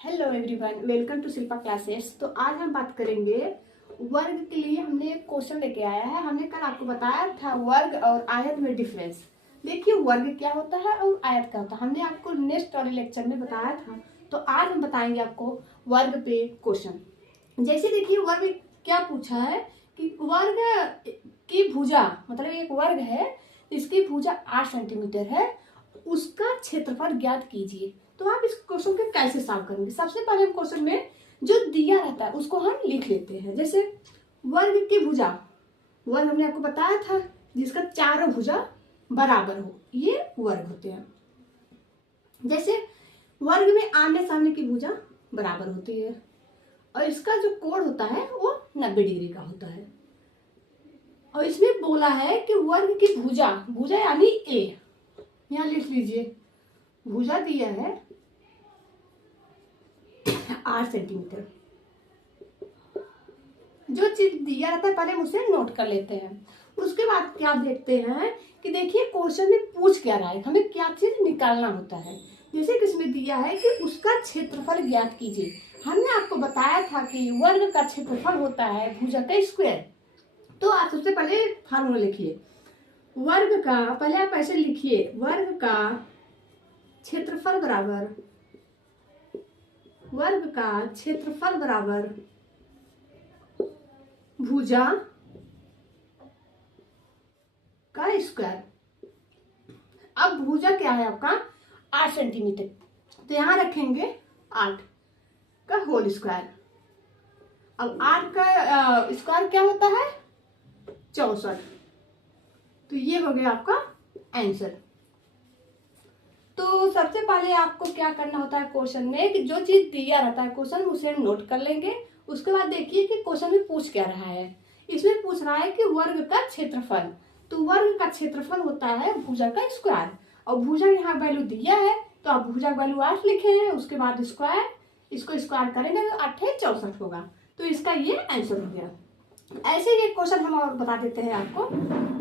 Hello everyone, welcome to Shilpa classes. तो आज हम बात करेंगे वर्ग के लिए। हमने एक क्वेश्चन लेके आया है। हमने कल आपको बताया था वर्ग और आयत में डिफरेंस। देखिए वर्ग क्या होता है और आयत क्या होता है, हमने आपको नेक्स्ट वाले लेक्चर में बताया था। तो आज हम बताएंगे आपको वर्ग पे क्वेश्चन। जैसे देखिए वर्ग क्या पूछा है कि वर्ग की भुजा, मतलब एक वर्ग है इसकी भुजा 8 सेंटीमीटर है, उसका क्षेत्रफल ज्ञात कीजिए। तो आप इस क्वेश्चन को कैसे सॉल्व करेंगे? सबसे पहले हम क्वेश्चन में जो दिया रहता है उसको हम लिख लेते हैं। जैसे वर्ग की भुजा, वर्ग हमने आपको बताया था जिसका चारों भुजा बराबर हो, ये वर्ग होते हैं। जैसे वर्ग में आमने सामने की भुजा बराबर होती है और इसका जो कोण होता है वो 90 डिग्री का होता है। और इसमें बोला है कि वर्ग की भुजा, भुजा यानी ए, यहाँ लिख लीजिए। भुजा दिया है 8 सेंटीमीटर। जो चीज दिया रहता है पहले उसे नोट कर लेते हैं। उसके बाद क्या देखते हैं कि देखिए क्वेश्चन में पूछ क्या रहा है, हमें क्या चीज निकालना होता है। जैसे कि इसमें दिया है कि उसका क्षेत्रफल ज्ञात कीजिए। हमने आपको बताया था कि वर्ग का क्षेत्रफल होता है भुजा का स्क्वायर। तो आप सबसे पहले फार्मूला लिखिए। वर्ग का, पहले आप ऐसे लिखिए, वर्ग का क्षेत्रफल बराबर, वर्ग का क्षेत्रफल बराबर भुजा का स्क्वायर। अब भुजा क्या है आपका 8 सेंटीमीटर, तो यहां रखेंगे 8 का होल स्क्वायर। अब 8 का स्क्वायर क्या होता है 64। तो ये हो गया आपका आंसर। तो सबसे पहले आपको क्या करना होता है क्वेश्चन में कि जो चीज दिया रहता है क्वेश्चन उसे हम नोट कर लेंगे। उसके बाद देखिए कि क्वेश्चन में पूछ क्या रहा है। इसमें पूछ रहा है कि वर्ग का क्षेत्रफल, तो वर्ग का क्षेत्रफल होता है भुजा का स्क्वायर। और भुजा यहाँ वैल्यू दिया है तो आप भुजा वैल्यू 8 लिखे हैं, उसके बाद स्क्वायर, इसको स्क्वायर करेंगे तो 8 64 होगा। तो इसका ये आंसर हो गया। ऐसे ही एक क्वेश्चन हम और बता देते हैं आपको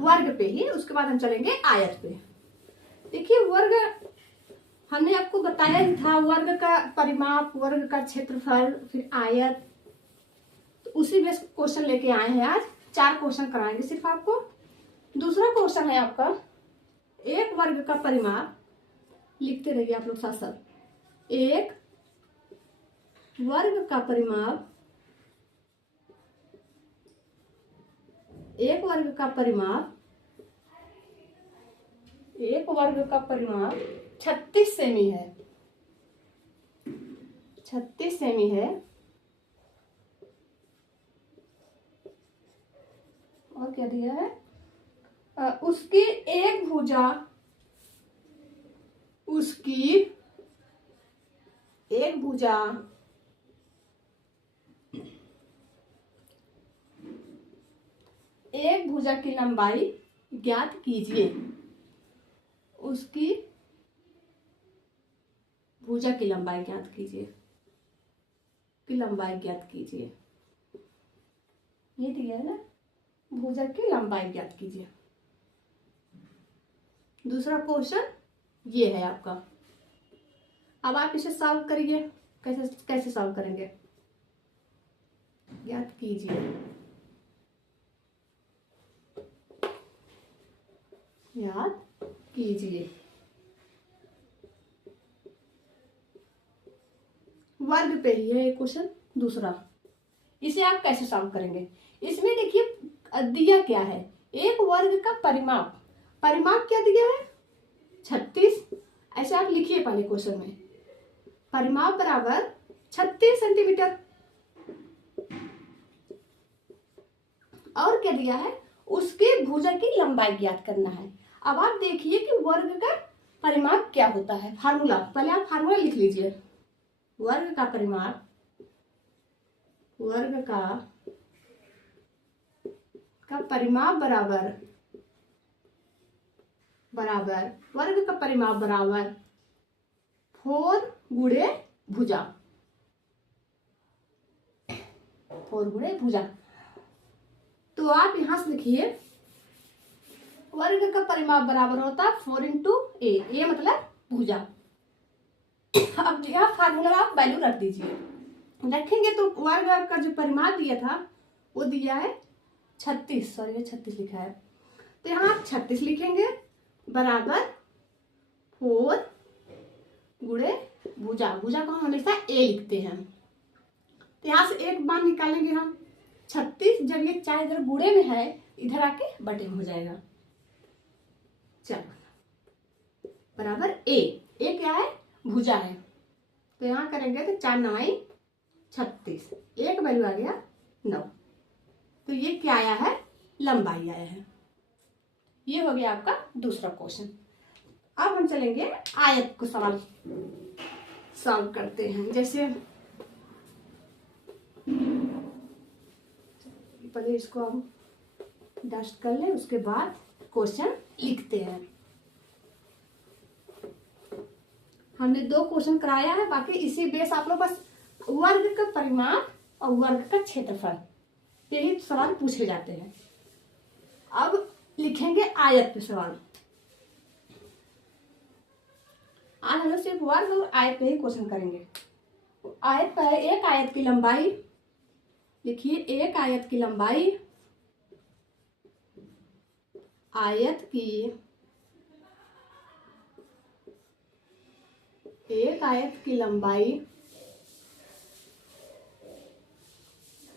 वर्ग पे ही, उसके बाद हम चलेंगे आयत पे। देखिए वर्ग हमने आपको बताया ही था, वर्ग का परिमाप, वर्ग का क्षेत्रफल, फिर आयत। तो उसी बेस क्वेश्चन लेके आए हैं आज। 4 क्वेश्चन कराएंगे सिर्फ आपको। दूसरा क्वेश्चन है आपका एक वर्ग का परिमाप, लिखते रहिए आप लोग साथ साथ। एक वर्ग का परिमाप, एक वर्ग का परिमाप, एक वर्ग का परिमाप 36 सेमी है, 36 सेमी है। और क्या दिया है, उसकी एक भुजा, उसकी एक भुजा एक भुजा की लंबाई ज्ञात कीजिए। उसकी भुजा की लंबाई ज्ञात कीजिए, की लंबाई ज्ञात कीजिए, ये दिया है ना, भुजा की लंबाई ज्ञात कीजिए। दूसरा क्वेश्चन ये है आपका। अब आप इसे सॉल्व करिए। कैसे कैसे सॉल्व करेंगे, ज्ञात कीजिए, ज्ञात कीजिए। वर्ग पे ही है ये क्वेश्चन दूसरा। इसे आप कैसे सॉल्व करेंगे? इसमें देखिए दिया क्या है, एक वर्ग का परिमाप, परिमाप क्या दिया है 36। ऐसे आप लिखिए पहले क्वेश्चन में, परिमाप बराबर 36 सेंटीमीटर। और क्या दिया है, उसके भुजा की लंबाई ज्ञात करना है। अब आप देखिए कि वर्ग का परिमाप क्या होता है। फार्मूला, पहले आप फार्मूला लिख लीजिए। वर्ग का परिमाप, वर्ग का परिमाप बराबर, बराबर वर्ग का परिमाप बराबर 4 गुणे भुजा, 4 गुणे भुजा। तो आप यहां से लिखिए वर्ग का परिमाप बराबर होता है 4 इंटू ए, मतलब भुजा। अब यह फार्मूला आप वैल्यू रख दीजिए। रखेंगे तो वर्ग का जो परिमाण दिया था वो दिया है 36, सॉरी ये 36 लिखा है, तो यहाँ आप 36 लिखेंगे बराबर 4 गुणे भुजा, भुजा को हम हमेशा ए लिखते हैं, तो यहाँ से एक मान निकालेंगे हम 36, जब ये 4 इधर गुणे में है इधर आके बटे में हो जाएगा। चलो बराबर ए क्या है, भुजा है, तो यहाँ करेंगे तो 4 9 36, एक वैल्यू आ गया 9, तो ये क्या आया है, लंबाई आया है। ये हो गया आपका दूसरा क्वेश्चन। अब हम चलेंगे आयत को सवाल सॉल्व करते हैं। जैसे पहले इसको हम डस्ट कर लें, उसके बाद क्वेश्चन लिखते हैं। हमने 2 क्वेश्चन कराया है, बाकी इसी बेस आप लोग बस वर्ग का परिमाण और वर्ग का क्षेत्रफल यही सवाल पूछे जाते हैं। अब लिखेंगे आयत पे सवाल। आज हम लोग सिर्फ वर्ग और आयत पे ही क्वेश्चन करेंगे। आयत पर है, एक आयत की लंबाई लिखिए, एक आयत की लंबाई, आयत की एक आयत की लंबाई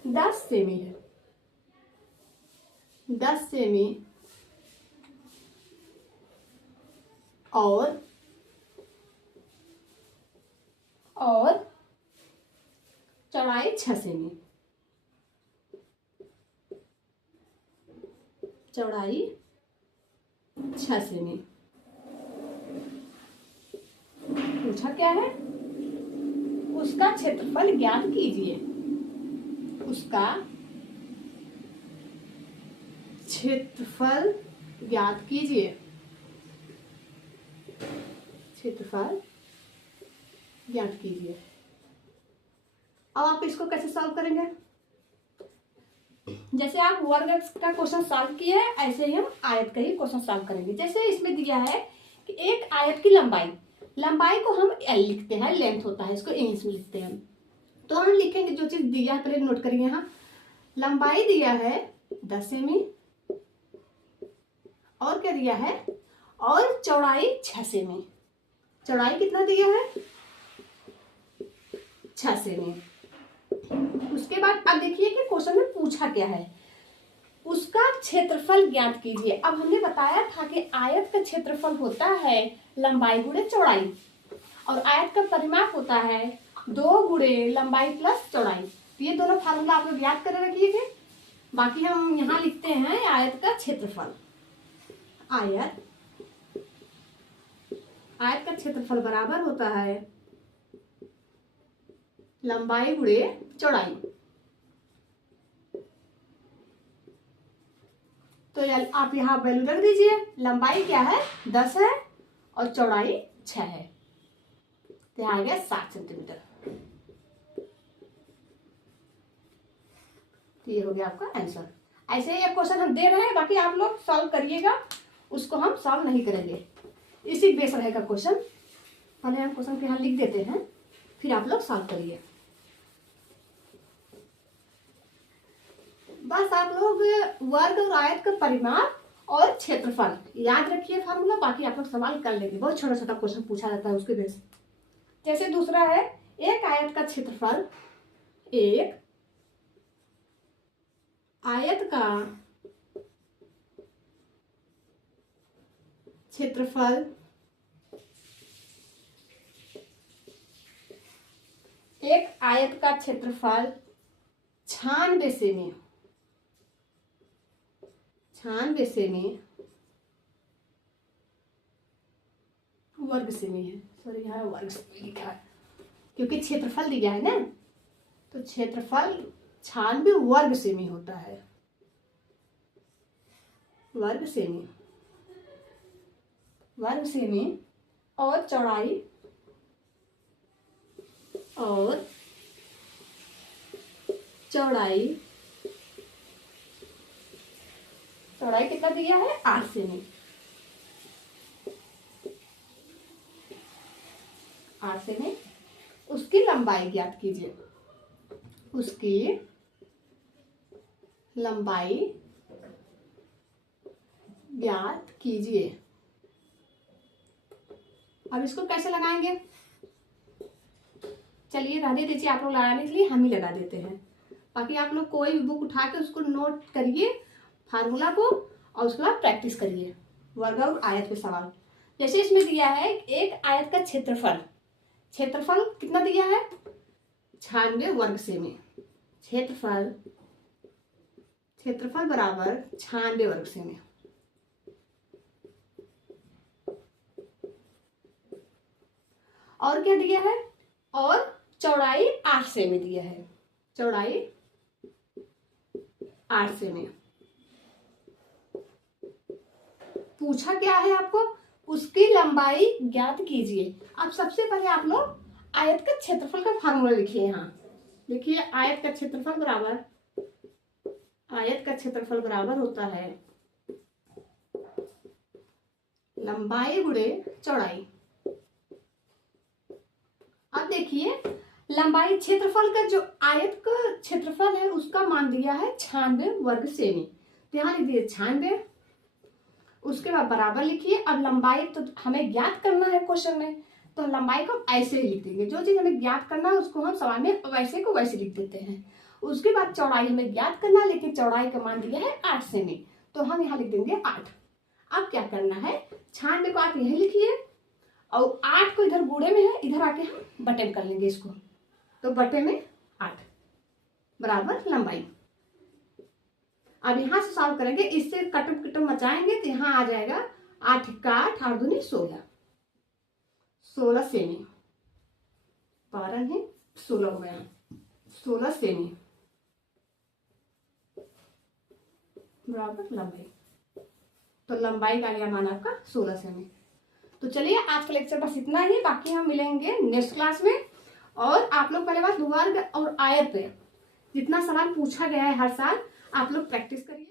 10 सेमी है, 10 सेमी और चौड़ाई 6 सेमी, चौड़ाई 6 सेमी। पूछा क्या है, उसका क्षेत्रफल ज्ञात कीजिए, उसका क्षेत्रफल ज्ञात कीजिए, क्षेत्रफल ज्ञात कीजिए। अब आप इसको कैसे सॉल्व करेंगे, जैसे आप वर्ग का क्वेश्चन सॉल्व किए हैं ऐसे ही हम आयत का ही क्वेश्चन सॉल्व करेंगे। जैसे इसमें दिया है कि एक आयत की लंबाई को हम एल लिखते हैं, लेंथ होता है, इसको इंग्लिश में लिखते हैं। तो हम लिखेंगे जो चीज दिया है पहले नोट करिए। यहाँ लंबाई दिया है 10 सेमी और क्या दिया है, और चौड़ाई 6 सेमी। चौड़ाई कितना दिया है, 6 सेमी। उसके बाद अब देखिए कि क्वेश्चन में पूछा क्या है, उसका क्षेत्रफल ज्ञात कीजिए। अब हमने बताया था कि आयत का क्षेत्रफल होता है लंबाई गुणे चौड़ाई, और आयत का परिमाप होता है 2 गुणे लंबाई प्लस चौड़ाई। तो ये दोनों फार्मूला आप लोग याद कर रखिएगा। बाकी हम यहाँ लिखते हैं आयत का क्षेत्रफल। आयत का क्षेत्रफल बराबर होता है लंबाई गुणे चौड़ाई। तो आप यहाँ वैल्यू रख दीजिए, लंबाई क्या है 10 है और चौड़ाई 6 है, तो यहाँ आ गया 7 सेंटीमीटर। तो ये हो गया आपका आंसर। ऐसे ही एक क्वेश्चन हम दे रहे हैं, बाकी आप लोग सॉल्व करिएगा, उसको हम सॉल्व नहीं करेंगे, इसी बेस रहेगा क्वेश्चन। पहले हम क्वेश्चन के यहाँ लिख देते हैं, फिर आप लोग सॉल्व करिए। बस आप लोग वर्ग और आयत का परिमाप और क्षेत्रफल याद रखिए फार्मूला, बाकी आप लोग सवाल कर लेंगे। बहुत छोटा छोटा क्वेश्चन पूछा जाता है उसके बेस। जैसे दूसरा है, एक आयत का क्षेत्रफल, एक आयत का क्षेत्रफल एक आयत का क्षेत्रफल 96 सेमी, 96 सेमी वर्ग सेमी है। सॉरी यहाँ वर्ग सेमी लिखा है क्योंकि क्षेत्रफल दिया है ना, तो क्षेत्रफल 96 वर्ग सेमी होता है, वर्ग सेमी, वर्ग सेमी। और चौड़ाई चौड़ाई कितना दिया है 8 सेमी, 8 सेमी। लंबाई ज्ञात कीजिए, उसकी लंबाई ज्ञात कीजिए। अब इसको कैसे लगाएंगे, चलिए रहने दीजिए, आप लोग लगाने के लिए हम ही लगा देते हैं। बाकी आप लोग कोई भी बुक उठा के उसको नोट करिए फार्मूला को, और उसके बाद प्रैक्टिस करिए वर्ग और आयत के सवाल। जैसे इसमें दिया है एक आयत का क्षेत्रफल, क्षेत्रफल कितना दिया है 96 वर्ग सेमी, क्षेत्रफल बराबर 96 वर्ग सेमी। और क्या दिया है, और चौड़ाई 8 सेमी दिया है, चौड़ाई 8 सेमी। पूछा क्या है आपको, उसकी लंबाई ज्ञात कीजिए। अब सबसे पहले आप लोग आयत का क्षेत्रफल का फार्मूला लिखिए। यहाँ देखिए आयत का क्षेत्रफल बराबर होता है लंबाई गुणे चौड़ाई। अब देखिए लंबाई, क्षेत्रफल का जो आयत का क्षेत्रफल है उसका मान दिया है 96 वर्ग सेमी, तो यहाँ लिख दिए 96, उसके बाद बराबर लिखिए। अब लंबाई तो हमें ज्ञात करना है क्वेश्चन में, तो लंबाई को ऐसे ही लिख देंगे, जो चीज हमें ज्ञात करना है उसको हम सवाल में वैसे को वैसे लिख देते हैं। उसके बाद चौड़ाई हमें ज्ञात करना है, लेकिन चौड़ाई का मान दिया है 8 सेमी, तो हम यहाँ लिख देंगे 8। अब क्या करना है, 96 को आप यही लिखिए और 8 को इधर बूढ़े में है, इधर आके हम बटे में कर लेंगे इसको, तो बटे में 8 बराबर लंबाई। अब यहां से सॉल्व करेंगे, इससे कटम कटम मचाएंगे तो यहाँ आ जाएगा 8 का 8 8 दूनी 16 सेमी, 12 है 16 हो गया, 16 सेमी बराबर लंबाई। तो लंबाई का गया मान आपका 16 सेमी। तो चलिए आज का लेक्चर बस इतना ही, बाकी हम मिलेंगे नेक्स्ट क्लास में। और आप लोग पहले बात वर्ग और आयत पे जितना सवाल पूछा गया है हर साल आप लोग प्रैक्टिस करिए।